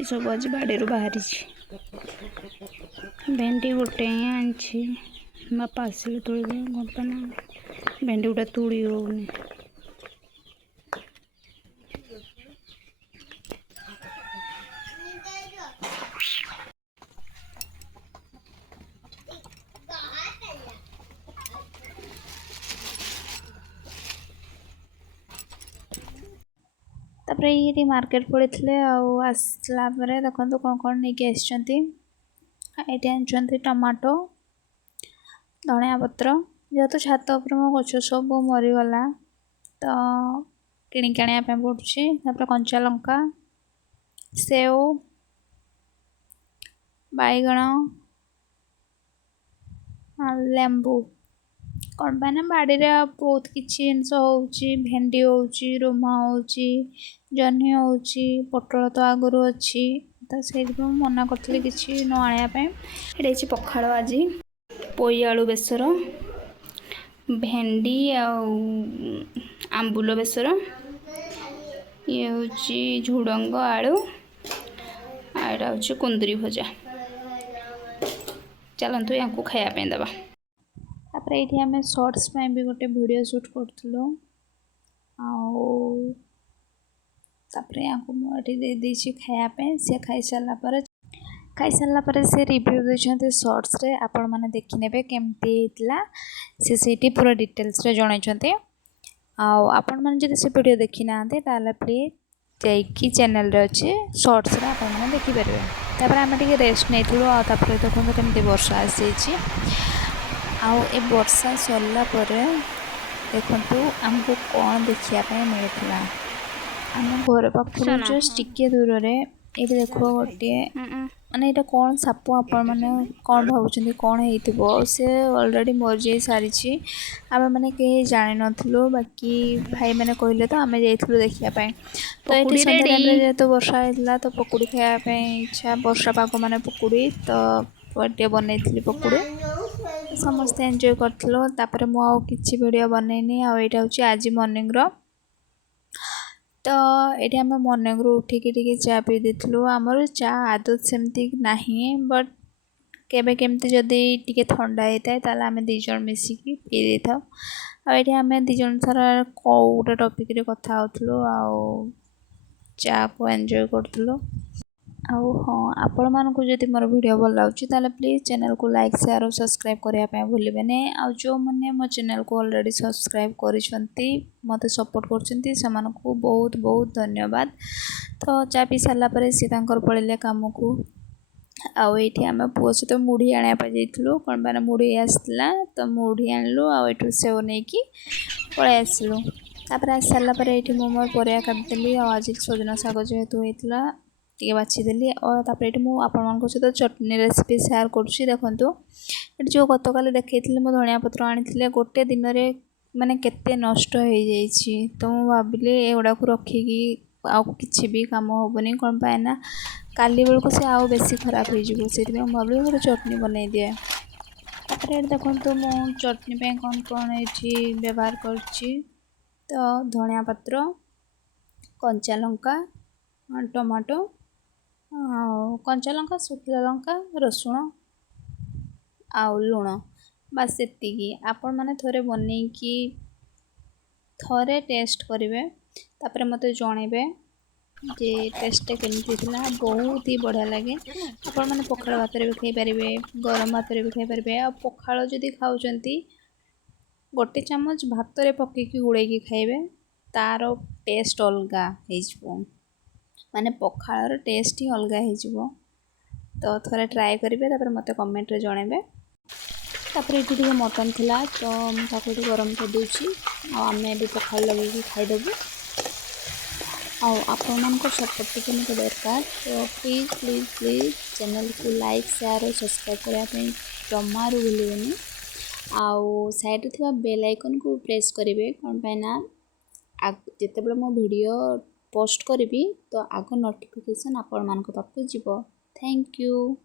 ये सब आज बाड़ी बाहरी भेंडी गोटे ही आनी बापा आसिले तोड़े गपना भेंडी गोटे तोड़ी होनी तापर ये मार्केट पड़े आसला देखो कौन कौन नहीं आसती टमाटो धनिया पत्र जेहेतु छात उपर मो गछ सब मरीगला तो किणिक आने पड़ुछि कंचा लंका सेव बैगण लेंबू कौन पाई ना बाड़ी बहुत किसी जिनस हो भेंडी हो रोमा हो जह्नी हो पटल तो आगुरी अच्छी तो से मना करी कि न आने ये पखाड़ आज पोई आलू बेसर भेंडी आंबुल बेसर ये हूँ झुडंग आलू आड़ा हूँ कुंदरी भजा चलतु या खायापी दबा तापर ये आम शॉर्ट्स भी गोटे वीडियो शूट करूँ मुझे दे खायापी सी खाई सारापर से रिव्यू देते शॉर्ट्स रे आपण मैंने देखने केमती होता से पूरा डिटेल्स रे जनइंट आपण मैंने जब से वीडियो देखी ना प्लीज जाइए चैनल रे अच्छे शॉर्ट्स रे आपण मैंने देखिपारे तापर आम टे रेस्ट नहीं देखो केमती वर्षा आसी आउ ए वर्षा सरला देखु आमको कौन देखापी मिलता आम घर पाख जस्ट टिके दूर रे ये देखो गोटे माने ये कौन साप आपण मैंने कौन भावुं कौन हो से ऑलरेडी मरी सारी आम मैंने कहीं जान नु बाकी भाई मैंने कहले तो आम जाइलु देखापी तो ये सन्ध्या टाइम जेहेतु वर्षा होता तो पकुड़ी खायापी इच्छा वर्षा पाग मैंने पकुड़ी तो टे बनई पकुड़ी समस्ते एंजॉय करते मुझे वीडियो बनईनी आईटा हूँ आज मॉर्निंग रो तो ये आम मॉर्निंग रू उठिकी टी चा पी देलु आमर चा आदत सेमती नहीं बट केबे केमती जदि टी ठंडा होता है ताल आम दीज मिसिकी पी दे था ये आम दीज सारा गोटे टॉपिक रे कथा होतलु चा को एंजॉय करतलु हाँ आपण मानक जदि मोर वीडियो भल लगे प्लीज चैनल को लाइक शेयर और सब्सक्राइब करने भूलें नहीं जो मैंने मो चैनल को ऑलरेडी सब्सक्राइब करिसेंती मते सपोर्ट करछंती समानकु बहुत बहुत धन्यवाद तो चा पी सारा पर सी पड़े काम को आईटी आम पुओ सहित मुढ़ी आने जाइलु कौन पाना मुढ़ी आसला तो मुढ़ी आणलु आठू सेव नहीं कि पलि आसलु तापर आस सारापर ये मोर परिया काटिदेली आज सजना शाग जेहेतु होता टे बाछीदेली और तापर ये मुझे सहित चटनी रेसिपी शेयर करुँची देखो ये जो गत काली देखी मो धनिया पत्र आनी गोटे दिन में माने केते नष्ट हो जाइए तो मुझे भाविली एगुड़ा को रखिकी आउ किसी भी कम हेनी कौन पाए ना काली बेलू से आउ बेसी खराब हो भाविली गोटे चटनी बनई दिए तापर ये देखो मु चटनी कौन कौन ये व्यवहार करछि तो धनिया पत्र कंचा लंका टमाटो कंचा लंका सुखिला लंका रसुण आउ लुण बास सेतिकी आपण माने थोड़े बनईकी थोड़े टेस्ट करेंगे तापर मते जनइबे जे टेस्ट केमती थिला बहुत ही बढ़िया लगे आपण माने पखाल भात रे भी खाई पारिबे गरम भात रे भी खाई पारिबे आ पखाल जदि खाउचंती गोटे चामच भात रे पकेकी गुड़ेकी खाइबे तार टेस्ट अलगा हो माने पखार टेस्ट ही अलग हो तो थोड़े ट्राए करेंगे तापर मते कमेंट रे जणेबे तापर ये मटन थिला तो मुझे गरम कर दूची आम भी पखाल लगे खाईदेबू आपण सपोर्ट टी मत दरकार तो प्लीज प्लीज प्लीज चैनल को लाइक शेयर और सब्सक्राइब करने जमारू भूलें आउ साइड थी बेल आइकन को प्रेस करेंगे कौन पाई ना जिते मो वीडियो पोस्ट करी तो आग नोटिफिकेशन आपण मान पाखु जीव थैंक यू।